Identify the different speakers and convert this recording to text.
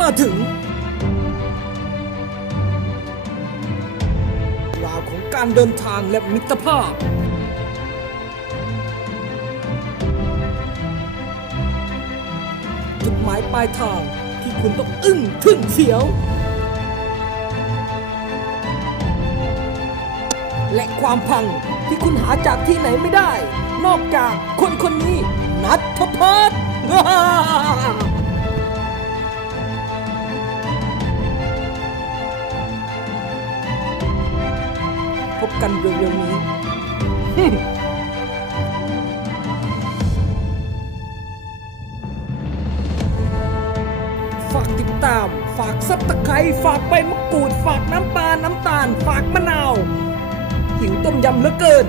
Speaker 1: มาถึงราวของการเดินทางและมิตรภาพ จุดหมายปลายทางที่คุณต้องอึ้งทึ่งเสียว และความพังที่คุณหาจากที่ไหนไม่ได้ นอกจากคนคนนี้นัทพัฒน์ พบกันเร็วๆนี้ฝากติดตาม ฝากซับตะไคร้ฝากใบมะกรูด ฝากน้ำปลาน้ำตาล ฝากมะนาว หิวต้มยำเหลือเกิน